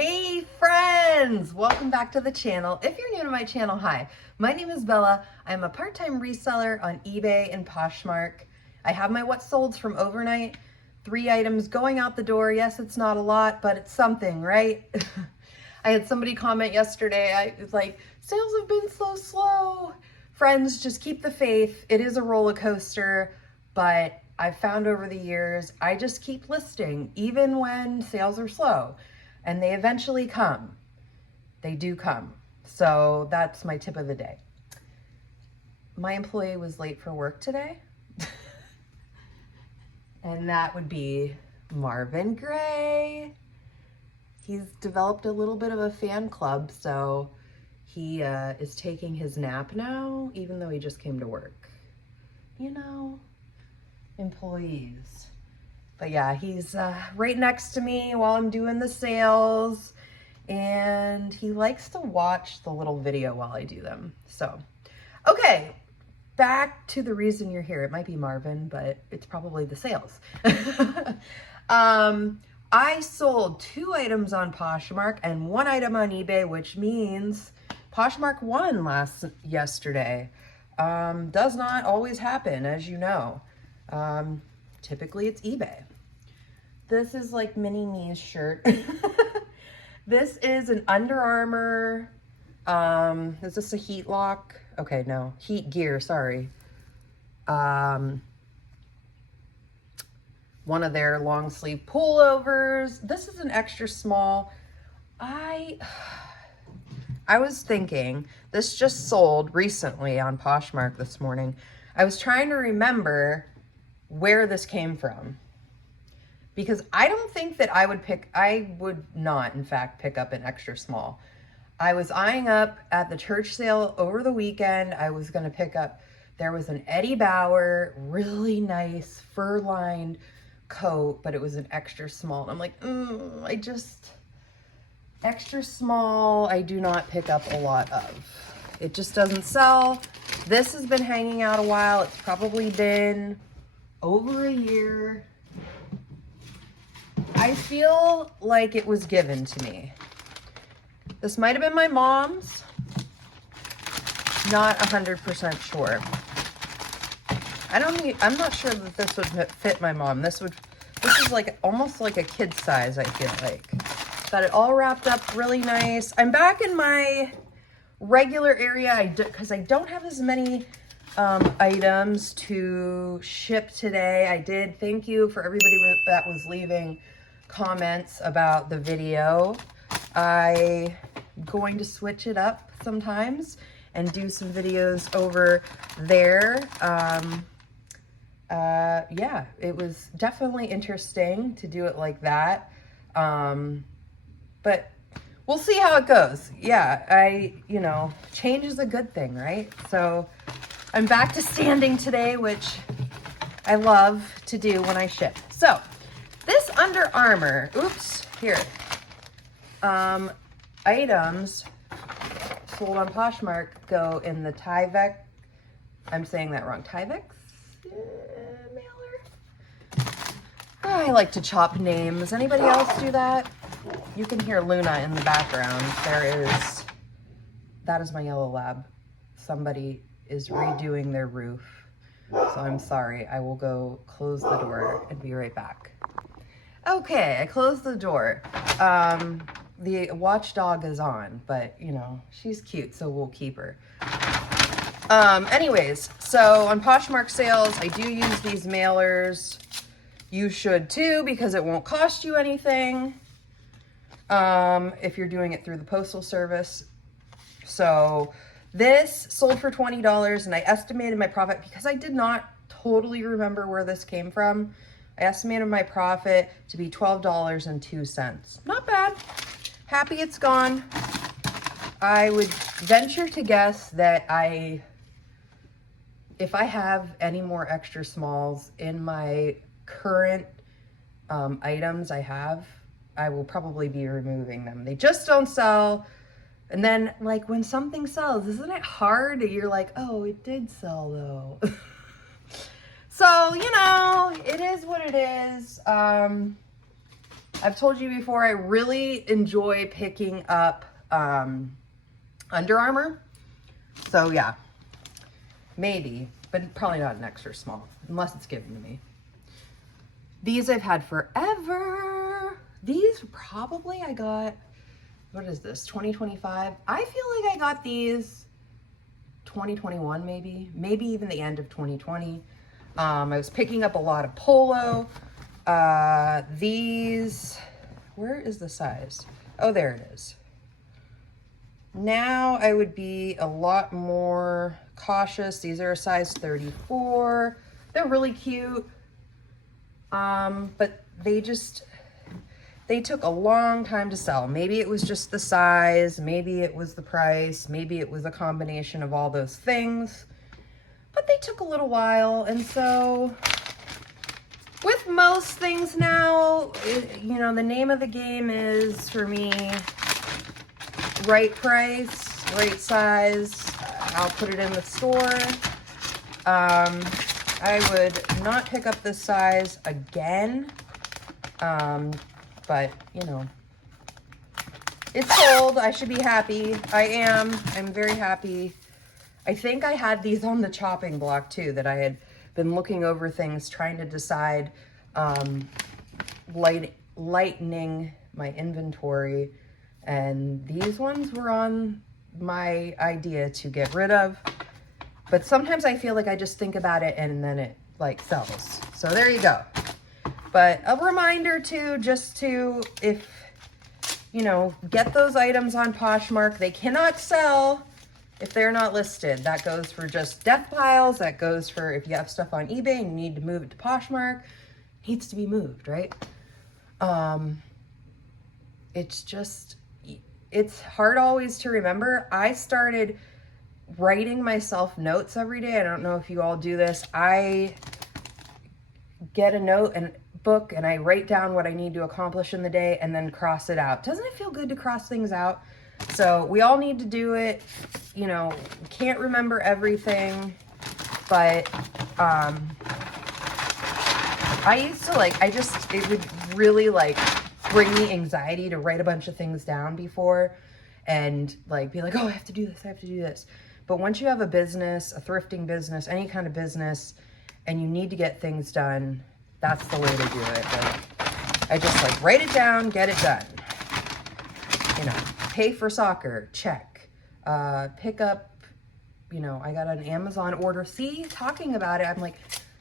Hey friends, welcome back to the channel. If you're new to my channel, hi, my name is Bella. I'm a part-time reseller on eBay and Poshmark. I have my what solds from overnight, 3 items going out the door. Yes, it's not a lot, but it's something, right? I had somebody comment yesterday, I was like, sales have been so slow. Friends, just keep the faith. It is a roller coaster, but I've found over the years, I just keep listing, even when sales are slow, and they eventually come. They do come. So that's my tip of the day. My employee was late for work today, and that would be Marvin Gray. He's developed a little bit of a fan club, so he is taking his nap now, even though he just came to work. You know, employees. But yeah, he's right next to me while I'm doing the sales, and he likes to watch the little video while I do them. So, okay, back to the reason you're here. It might be Marvin, but it's probably the sales. I sold 2 items on Poshmark and 1 item on eBay, which means Poshmark won yesterday. Does not always happen, as you know. Typically it's eBay. This is like mini me's shirt. This is an Under Armour. Is this a heat lock? Okay, no, heat gear, sorry. One of their long sleeve pullovers. This is an extra small. I was thinking, this just sold recently on Poshmark this morning. I was trying to remember where this came from, because I don't think that I would not, in fact, pick up an extra small. I was eyeing up at the church sale over the weekend. I was going to pick up, there was an Eddie Bauer, really nice fur-lined coat, but it was an extra small. And I'm like, extra small, I do not pick up a lot of. It just doesn't sell. This has been hanging out a while. It's probably been over a year. I feel like it was given to me. This might have been my mom's. Not 100% sure. I'm not sure that this would fit my mom. This is like almost like a kid size, I feel like. Got it all wrapped up really nice. I'm back in my regular area because I don't have as many items to ship today. I did thank you for everybody that was leaving comments about the video. I'm going to switch it up sometimes and do some videos over there. Yeah, it was definitely interesting to do it like that. But we'll see how it goes. Yeah, change is a good thing, right? So I'm back to standing today, which I love to do when I ship. So this Under Armour, items sold on Poshmark go in the Tyvek, I'm saying that wrong, Tyvek mailer? I like to chop names. Anybody else do that? You can hear Luna in the background. That is my yellow lab. Somebody is redoing their roof. So I'm sorry, I will go close the door and be right back. Okay, I closed the door. The watchdog is on, but she's cute, so we'll keep her. Anyways, so on Poshmark sales, I do use these mailers. You should too, because it won't cost you anything if you're doing it through the postal service. So this sold for $20, and I estimated my profit because I did not totally remember where this came from. I estimated my profit to be $12.02. Not bad. Happy it's gone. I would venture to guess that if I have any more extra smalls in my current items I will probably be removing them. They just don't sell. And then, like, when something sells, isn't it hard? You're like, oh, it did sell though. So, it is what it is. I've told you before, I really enjoy picking up Under Armour. So yeah, maybe, but probably not an extra small, unless it's given to me. These I've had forever. These probably I got, what is this, 2025? I feel like I got these 2021 maybe even the end of 2020. I was picking up a lot of polo. These, where is the size? Oh, there it is. Now I would be a lot more cautious. These are a size 34. They're really cute. But they took a long time to sell. Maybe it was just the size, maybe it was the price, maybe it was a combination of all those things, but they took a little while. And so with most things now, you know, the name of the game is, for me, right price, right size. I'll put it in the store. I would not pick up this size again. But you know, it's sold. I should be happy. I'm very happy. I think I had these on the chopping block too, that I had been looking over things, trying to decide, lightening my inventory. And these ones were on my idea to get rid of. But sometimes I feel like I just think about it and then it like sells. So there you go. But a reminder too, just to, if, you know, get those items on Poshmark. They cannot sell if they're not listed. That goes for just death piles. That goes for if you have stuff on eBay and you need to move it to Poshmark. It needs to be moved, right? It's just, it's hard always to remember. I started writing myself notes every day. I don't know if you all do this. I get a note and book and I write down what I need to accomplish in the day and then cross it out. Doesn't it feel good to cross things out? So we all need to do it. You know, can't remember everything, but I used to it would really bring me anxiety to write a bunch of things down before and be like, oh, I have to do this, I have to do this. But once you have a business, a thrifting business, any kind of business, and you need to get things done, that's the way to do it. I just write it down, get it done. You know, pay for soccer, check. Pick up, you know, I got an Amazon order. See, talking about it, I'm like,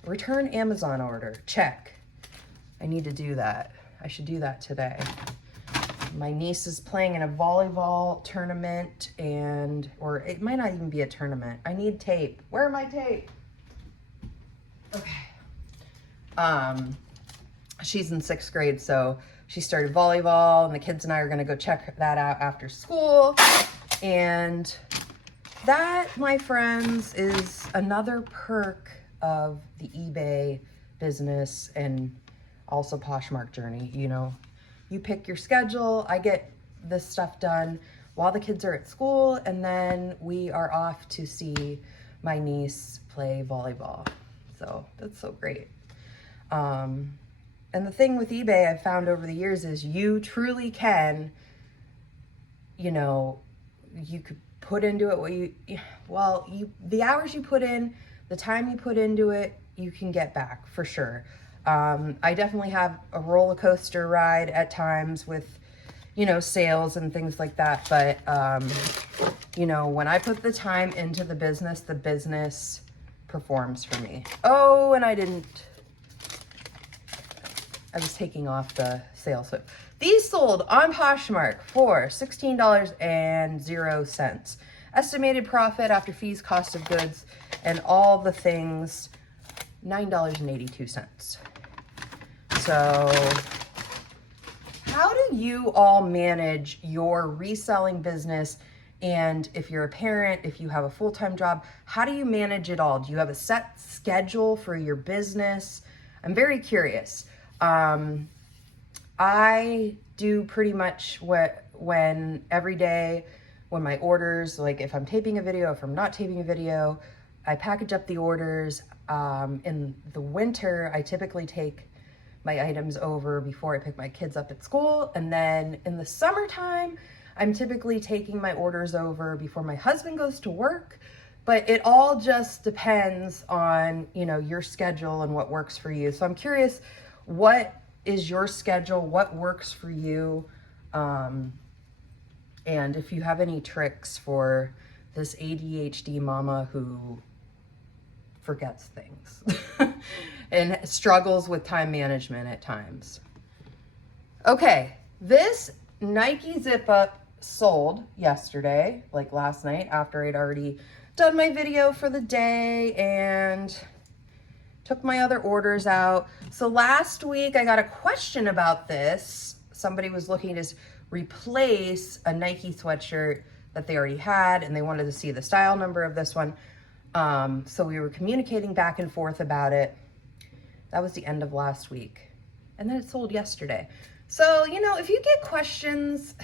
return Amazon order, check. I need to do that. I should do that today. My niece is playing in a volleyball tournament or it might not even be a tournament. I need tape. Where are my tape? Okay. She's in 6th grade, so she started volleyball and the kids and I are gonna go check that out after school. And that, my friends, is another perk of the eBay business and also Poshmark journey. You know, you pick your schedule. I get this stuff done while the kids are at school, and then we are off to see my niece play volleyball. So that's so great. And the thing with eBay I've found over the years is you truly can, you know, you could put into it the hours you put in, the time you put into it, you can get back for sure. I definitely have a roller coaster ride at times with, you know, sales and things like that. But, you know, when I put the time into the business performs for me. Oh, and I was taking off the sales slip. These sold on Poshmark for $16.00. Estimated profit after fees, cost of goods, and all the things, $9.82. So how do you all manage your reselling business? And if you're a parent, if you have a full-time job, how do you manage it all? Do you have a set schedule for your business? I'm very curious. I do pretty much when every day when my orders, if I'm taping a video, if I'm not taping a video, I package up the orders. In the winter, I typically take my items over before I pick my kids up at school. And then in the summertime, I'm typically taking my orders over before my husband goes to work. But it all just depends on, you know, your schedule and what works for you. So I'm curious, what is your schedule? What works for you? And if you have any tricks for this ADHD mama who forgets things and struggles with time management at times. Okay, this Nike zip up sold yesterday, like last night, after I'd already done my video for the day and took my other orders out. So last week I got a question about this. Somebody was looking to replace a Nike sweatshirt that they already had, and they wanted to see the style number of this one. So we were communicating back and forth about it. That was the end of last week. And then it sold yesterday. So, you know, if you get questions,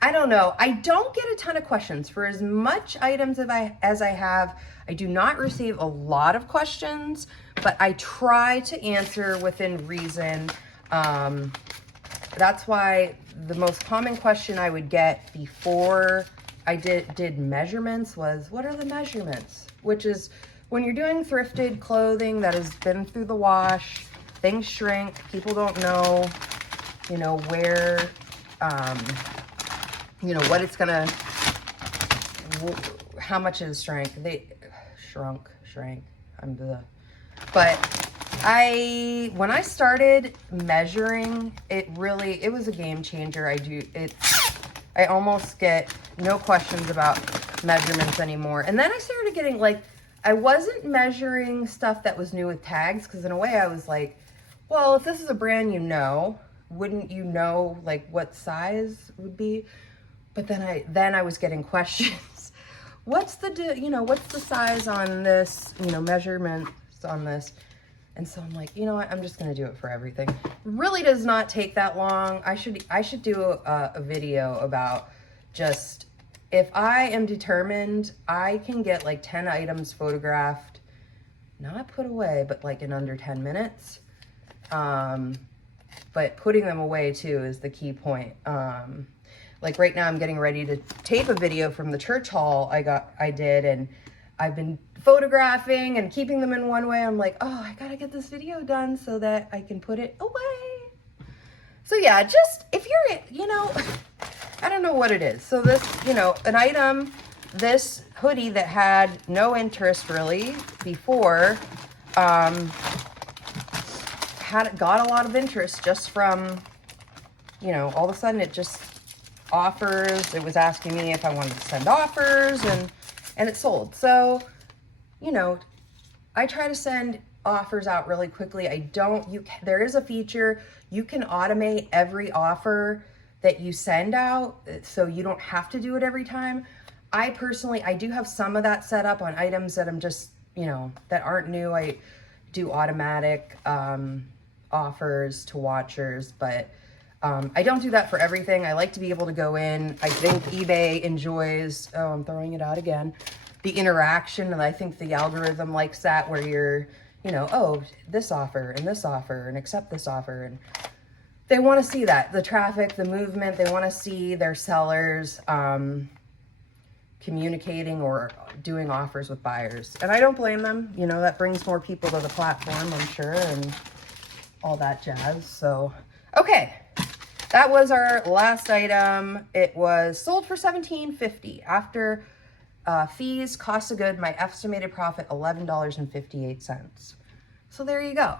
I don't know. I don't get a ton of questions. For as much items as I have, I do not receive a lot of questions, but I try to answer within reason. That's why the most common question I would get before I did measurements was, what are the measurements? Which is when you're doing thrifted clothing that has been through the wash, things shrink. People don't know, you know, where, you know, what it's gonna, how much it shrank. Shrank. But when I started measuring, it was a game changer. I almost get no questions about measurements anymore. And then I started getting, like, I wasn't measuring stuff that was new with tags, because in a way I was like, well, if this is a brand you know, wouldn't you know, like, what size would be? But then I was getting questions. What's the size on this, you know, measurements on this? And so I'm like, you know what, I'm just gonna do it for everything. Really does not take that long. I should do a video about just, if I am determined, I can get like 10 items photographed, not put away, but like in under 10 minutes. But putting them away too is the key point. Like right now I'm getting ready to tape a video from the church haul I did, and I've been photographing and keeping them in one way. I'm like, oh, I gotta get this video done so that I can put it away. So yeah, just if you're, you know, I don't know what it is. So this, you know, an item, this hoodie that had no interest really before, got a lot of interest just from, you know, all of a sudden it just offers. It was asking me if I wanted to send offers, and it sold. So, you know, I try to send offers out really quickly. There is a feature, you can automate every offer that you send out, so you don't have to do it every time. I do have some of that set up on items that I'm just, you know, that aren't new. I do automatic offers to watchers, but I don't do that for everything. I like to be able to go in. I think eBay enjoys, oh, I'm throwing it out again, the interaction, and I think the algorithm likes that, where you're, you know, oh, this offer and accept this offer, and they want to see that, the traffic, the movement. They want to see their sellers communicating or doing offers with buyers, and I don't blame them. You know, that brings more people to the platform, I'm sure, and all that jazz. So, okay. That was our last item. It was sold for $17.50. After fees, cost of good, my estimated profit, $11.58. So there you go.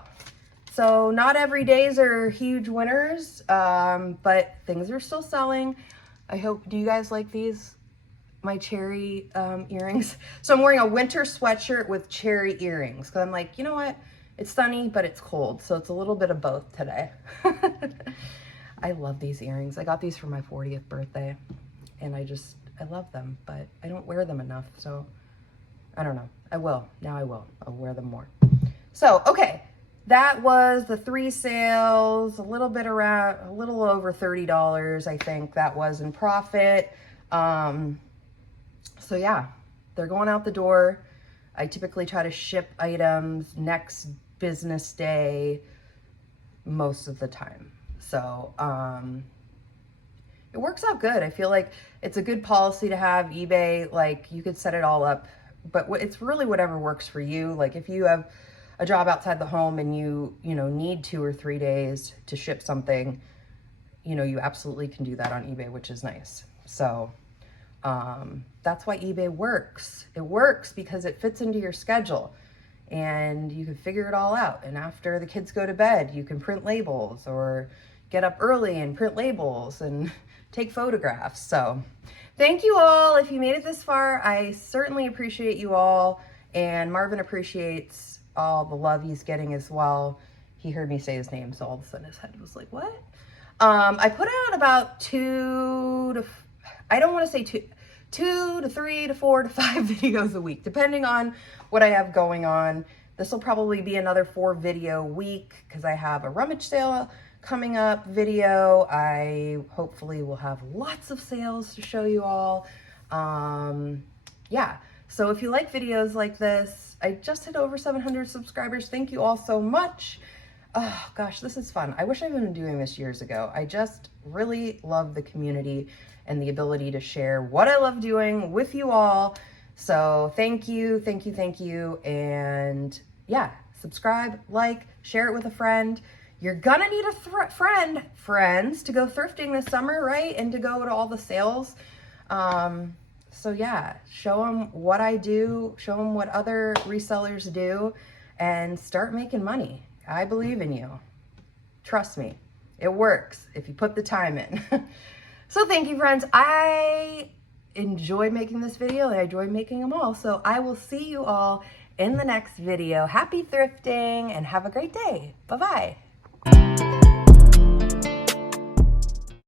So not every days are huge winners, but things are still selling. Do you guys like these? My cherry earrings. So I'm wearing a winter sweatshirt with cherry earrings, because I'm like, you know what? It's sunny, but it's cold. So it's a little bit of both today. I love these earrings. I got these for my 40th birthday, and I love them, but I don't wear them enough. So I don't know. I will. Now I will. I'll wear them more. So, okay. That was the 3 sales, a little over $30, I think that was in profit. So yeah, they're going out the door. I typically try to ship items next business day, most of the time. So, it works out good. I feel like it's a good policy to have. eBay, like you could set it all up, but it's really whatever works for you. Like if you have a job outside the home and you need 2 or 3 days to ship something, you absolutely can do that on eBay, which is nice. So that's why eBay works. It works because it fits into your schedule and you can figure it all out. And after the kids go to bed, you can print labels or get up early and print labels and take photographs. So thank you all. If you made it this far, I certainly appreciate you all. And Marvin appreciates all the love he's getting as well. He heard me say his name, so all of a sudden his head was like, what? I put out about 2 to 3 to 4 to 5 videos a week, depending on what I have going on. This will probably be another 4 video week because I have a rummage sale coming up video. I hopefully will have lots of sales to show you all. Yeah, so if you like videos like this, I just hit over 700 subscribers. Thank you all so much. Oh gosh, this is fun. I wish I'd been doing this years ago. I just really love the community and the ability to share what I love doing with you all. So thank you, thank you, thank you. And yeah, subscribe, like, share it with a friend. You're gonna need a friends to go thrifting this summer, right? And to go to all the sales. So yeah, show them what I do, show them what other resellers do, and start making money. I believe in you. Trust me, it works if you put the time in. So thank you, friends. I enjoyed making this video and I enjoyed making them all. So I will see you all in the next video. Happy thrifting and have a great day. Bye-bye.